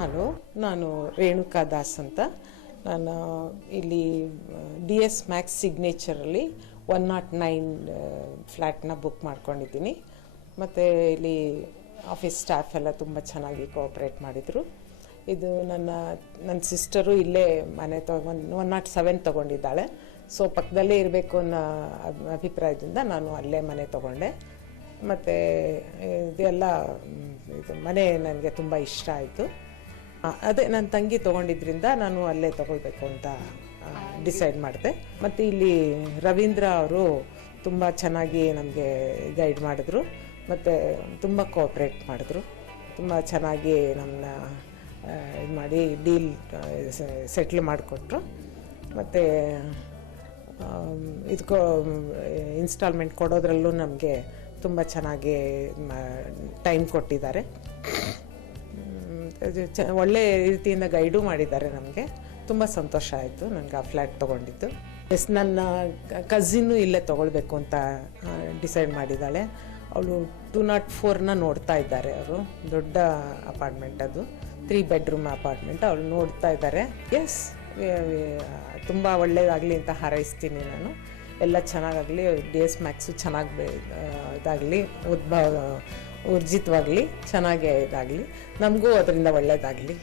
Hello, ನಾನು ರೇಣುಕಾ ದಾಸ್ ಅಂತ. ನಾನು ಇಲ್ಲಿ DS Max ಸಿಗ್ನೇಚರಲ್ಲಿ 109 ಫ್ಲ್ಯಾಟ್ನ ಬುಕ್ ಮಾಡ್ಕೊಂಡಿದ್ದೀನಿ. ಮತ್ತು ಇಲ್ಲಿ ಆಫೀಸ್ ಸ್ಟಾಫ್ ಎಲ್ಲ ತುಂಬ ಚೆನ್ನಾಗಿ ಕೋಆಪ್ರೇಟ್ ಮಾಡಿದರು. ಇದು ನನ್ನ ಸಿಸ್ಟರು ಇಲ್ಲೇ ಮನೆ 107 ತೊಗೊಂಡಿದ್ದಾಳೆ. ಸೊ ಪಕ್ಕದಲ್ಲೇ ಇರಬೇಕು ಅನ್ನೋ ಅಭಿಪ್ರಾಯದಿಂದ ನಾನು ಅಲ್ಲೇ ಮನೆ ತೊಗೊಂಡೆ. ಮತ್ತು ಇದೆಲ್ಲ ಮನೆ ನನಗೆ ತುಂಬ ಇಷ್ಟ ಆಯಿತು. ಅದೇ ನನ್ನ ತಂಗಿ ತೊಗೊಂಡಿದ್ದರಿಂದ ನಾನು ಅಲ್ಲೇ ತೊಗೊಳ್ಬೇಕು ಅಂತ ಡಿಸೈಡ್ ಮಾಡಿದೆ. ಮತ್ತು ಇಲ್ಲಿ ರವೀಂದ್ರ ಅವರು ತುಂಬ ಚೆನ್ನಾಗಿ ನಮಗೆ ಗೈಡ್ ಮಾಡಿದ್ರು ಮತ್ತು ತುಂಬ ಕೋಆಪ್ರೇಟ್ ಮಾಡಿದ್ರು. ತುಂಬ ಚೆನ್ನಾಗಿ ನಮ್ಮನ್ನ ಇದು ಮಾಡಿ ಡೀಲ್ ಸೆಟ್ಲ್ ಮಾಡಿಕೊಟ್ರು. ಮತ್ತು ಇದಕ್ಕೂ ಇನ್ಸ್ಟಾಲ್ಮೆಂಟ್ ಕೊಡೋದ್ರಲ್ಲೂ ನಮಗೆ ತುಂಬ ಚೆನ್ನಾಗಿ ಟೈಮ್ ಕೊಟ್ಟಿದ್ದಾರೆ. ಒಳ್ಳೆ ರೀತಿಯಿಂದ ಗೈಡು ಮಾಡಿದ್ದಾರೆ. ನಮಗೆ ತುಂಬ ಸಂತೋಷ ಆಯಿತು ನನಗೆ ಆ ಫ್ಲ್ಯಾಟ್ ತೊಗೊಂಡಿದ್ದು. ನನ್ನ ಕಝಿನ್ನು ಇಲ್ಲೇ ತೊಗೊಳ್ಬೇಕು ಅಂತ ಡಿಸೈಡ್ ಮಾಡಿದ್ದಾಳೆ. ಅವಳು 204ನ ನೋಡ್ತಾ ಇದ್ದಾರೆ. ಅವರು ದೊಡ್ಡ ಅಪಾರ್ಟ್ಮೆಂಟ್, ಅದು 3 ಬೆಡ್ರೂಮ್ ಅಪಾರ್ಟ್ಮೆಂಟ್. ಅವಳು ನೋಡ್ತಾ ಇದ್ದಾರೆ. ಎಸ್, ತುಂಬ ಒಳ್ಳೆಯದಾಗಲಿ ಅಂತ ಹಾರೈಸ್ತೀನಿ ನಾನು. ಎಲ್ಲ ಚೆನ್ನಾಗಾಗಲಿ, DS Max ಚೆನ್ನಾಗಿ ಇದಾಗಲಿ, ಊರ್ಜಿತವಾಗಲಿ, ಚೆನ್ನಾಗೇ ಇದಾಗಲಿ, ನಮಗೂ ಅದರಿಂದ ಒಳ್ಳೆಯದಾಗಲಿ.